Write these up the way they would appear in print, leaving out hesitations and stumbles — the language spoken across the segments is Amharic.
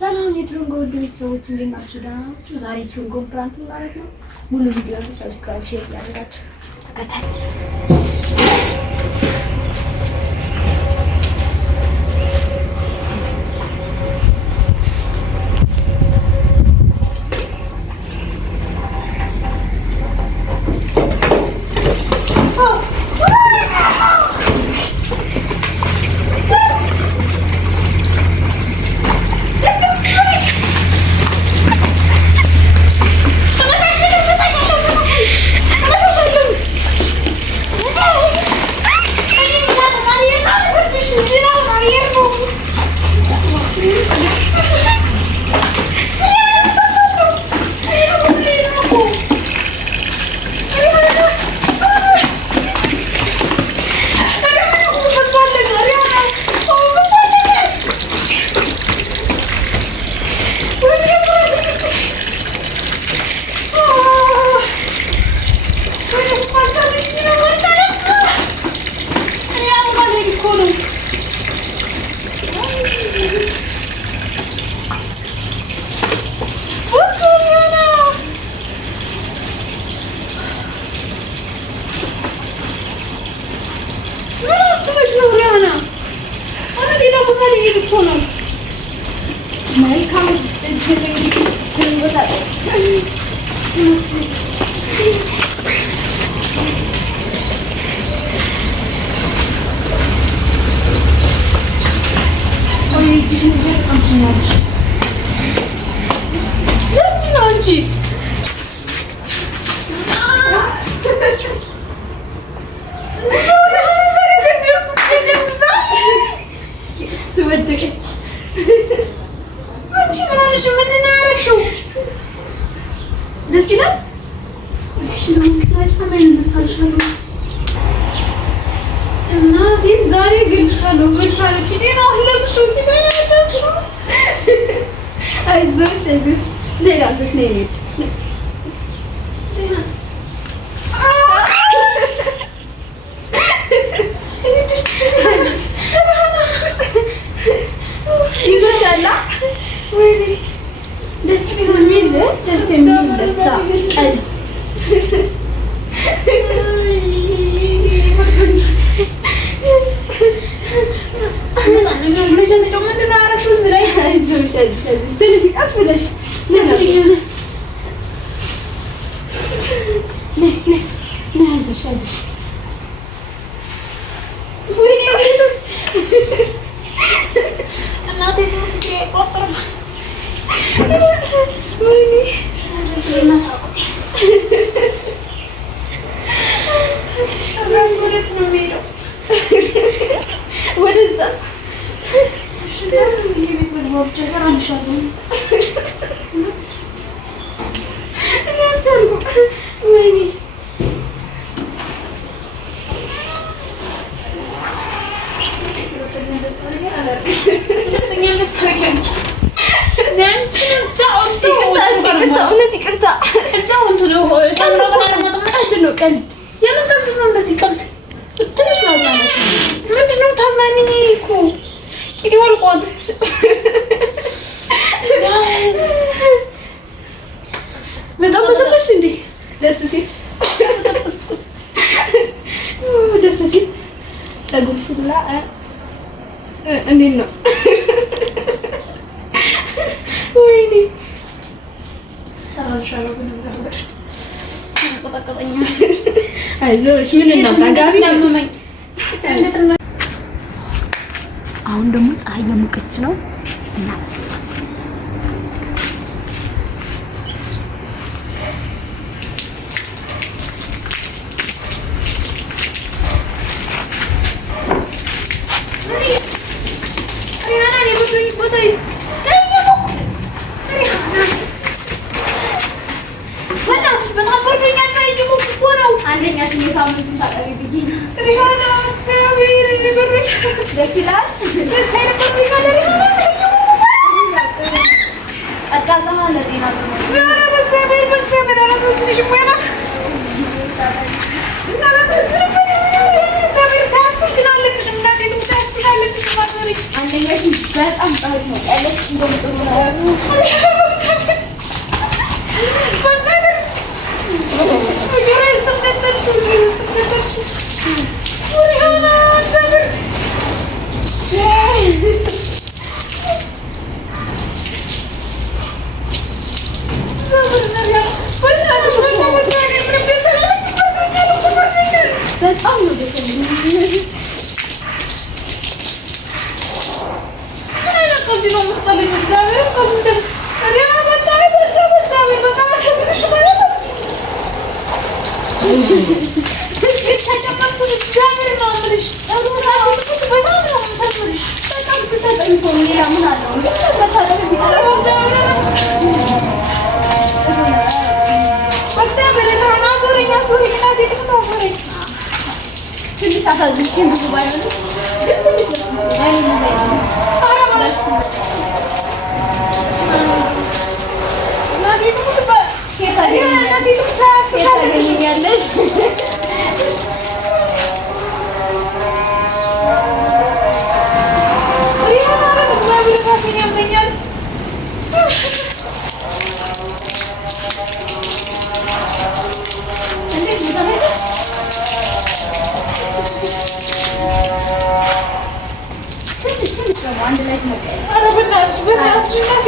ሰላም የትሩንጎ ውድ ቤተሰቦች እንዴት ናችሁ? ደህና ናችሁ? ዛሬ ትሩንጎ ፕራንክ ማለት ነው። ሙሉ ቪዲዮ ሰብስክራይብ፣ ሼር ያደርጋችሁ ተከታተሉ። ደስ ይላል። እሺ ነው ታጫማኝ ተሳልሻለሁ እና ግን ዛሬ ግልሻለሁ ኪዴና ለምሹ አይዞሽ ለራስሽ ነው የሚል ይዘታላ ወይ ደስ የሚል ደስታ ቀልድ ቀልድ የምን ቀልድ ነው? እንደዚህ ቀልድ ትንሽ ማዝናናት ነው። ምንድነው ታዝናንኝ እኮ ኪዲ ወልቋል። በጣም በሰበሽ እንዴ ደስ ሲል ፀጉርሽ ብላ እንዴት ነው? ወይኔ ሰራልሻለሁ ግን እግዚአብሔር አይዞሽ ምን እናምጣ ጋቢ አሁን ደግሞ ፀሐይ የሞቀች ነው እና በጣም ጣል ነው ያለሽ እንደውም ጥሩ ነው። በጣም ነው ደስ የሚል ነው መሰለኝ። እግዚአብሔር ይመስገን እኔማ በቃ ትንሽ ማለት ነው ተጨማምኩት። እግዚአብሔር ነው የምልሽ በጣም ነው የምታምሪሽ። በጣም ስትጠይቂ ሰው ሌላ ምን አለው እንዴ? መታጠብ ቢጠራው ትንሽ አሳዝንሽኝ ብዙ ባይሆን ግን ትንሽ ታገኛለሽ። አንድ ላይ ተመቀለ አረብናሽ በናትሽ እናቴ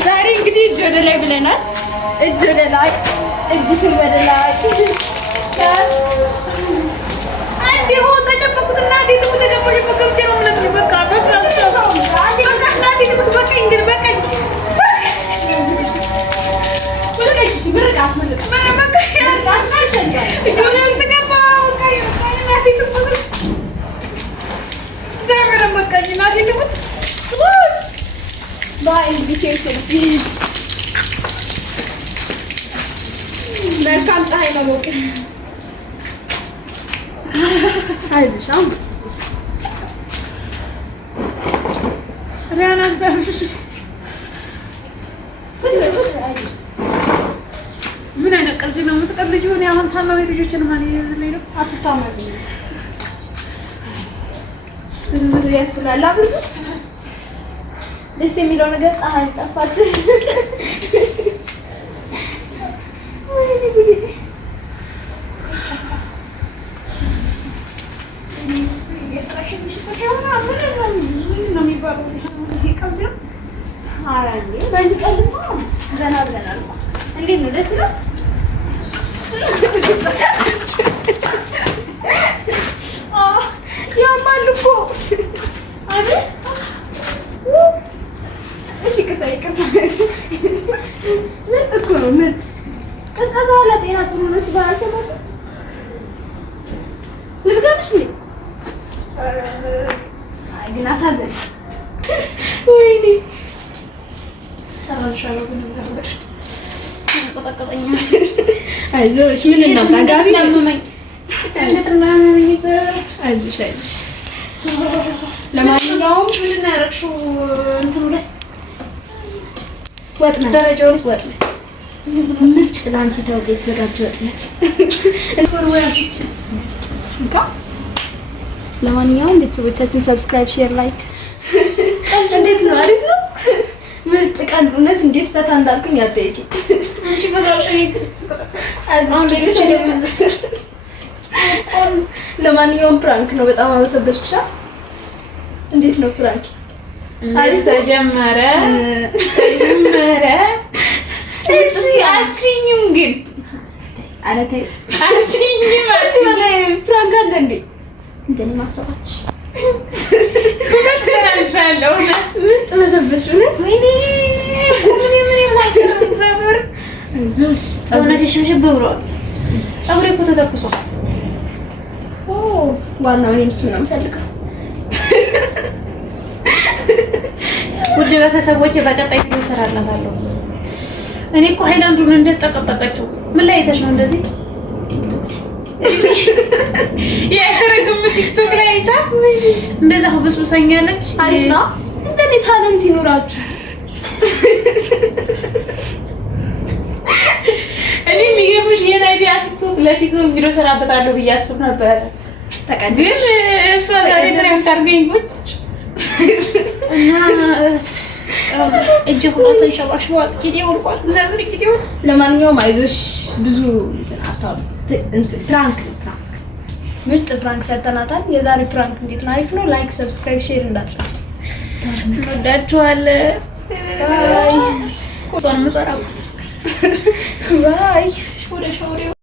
ዛሬ እንግዲህ እጅ ወደ ላይ ብለናል። እጅ ወደ ላይ፣ እጅሽን ወደ ላይ መልካም ፀሐይ ነው ሞቅ አይልሻም ሪያና ምን አይነት ቀልድ ነው የምትቀልጂው? እኔ አሁን ታማሚ ልጆችን ማን ይይዝልኝ ነው? አትታማሚ ብዙ ያስብላል። ብዙ ደስ የሚለው ነገር ፀሐይ ጠፋች። ወይኔ ጉዴ! በዚህ ቀልድ ዘና ብለናል። እንዴት ነው? ደስ ይላል። ያማል እኮ አይደል? እሺ ክፈይ ምርጥ እኮ ነው። ምርጥ ቀዝቃዛ ለጤና ጥሩ ነው ሲባል አልሰማሽም? ልብጋብሽ ምን? አይ ግን አሳዘን። ወይኔ ሰራልሻለሁ ግን እግዚአብሔር ተቆጣጣኝ። አይዞሽ ምን እናምጣ? ጋቢ ለምመኝ አይዞሽ አይዞሽ። ለማንኛውም ምን እናረግሽው? እንትኑ ላይ ወጥነት ደረጃው ላይ ወጥነት ምርጥ ላንቺ ተብሎ የተዘጋጀ ወጥነት። ለማንኛውም ቤተሰቦቻችን ሰብስክራይብ፣ ሼር፣ ላይክ እንዴት ነው? አሪፍ ነው። ምርጥ ቀን እውነት እንዴት ፈታ እንዳልኩኝ አትጠይቂኝ። አንቺ በዛው ሸይ አሁን ሌሎች ለማንኛውም ፕራንክ ነው። በጣም አመሰግንኩሽ። እንዴት ነው ፕራንክ? አሪፍ ተጀመረ። እሺ አትሽኝም ግን አለተ አትሽኝም ፕራንክ አለ እንዴ? እንደኔ ማሰባች ተሰራልሻለሁ። ምርጥ መዘበሽ እውነት። ወይኔ ምን የማይገርም ዘመር ዞሽ ሰውነትሽ ሽብሽብ ብሏል። ፀጉሬ እኮ ተተኩሷል። ዋናው እኔም እሱን ነው የምፈልገው። ውድ ቤተሰቦቼ በቀጣይ ቪዲዮ እሰራላታለሁ። እኔ እኮ ሃይላንዱን እንዴት ጠቀጠቀችው? ምን ላይ አይተሽ ነው እንደዚህ? ያተረገም ቲክቶክ ላይ አይታ እንደዛ ብስብሳኛለች። አሪፍ ነው። እንደኔ ታለንት ይኖራችሁ። እኔ የሚገርምሽ ይሄን አይዲያ ለቲክቶክ ቪዲዮ እሰራበታለሁ ብዬ አስብ ነበር። ግን እሷ ዛሬ ፕራንክ አድርገኝ ቁጭ እና እጅ ሁላ ተንሸባሽቧል። ጊዜው ወልቋል። ዘመን ጊዜው። ለማንኛውም አይዞሽ፣ ብዙ ፕራንክ ምርጥ ፕራንክ ሰርተናታል። የዛሬ ፕራንክ እንዴት ነው? አሪፍ ነው። ላይክ፣ ሰብስክራይብ፣ ሼር እንዳትረሱ። እንወዳችኋለን። ባይ ኮቷን መሰራበት ባይ ወደ ሻወር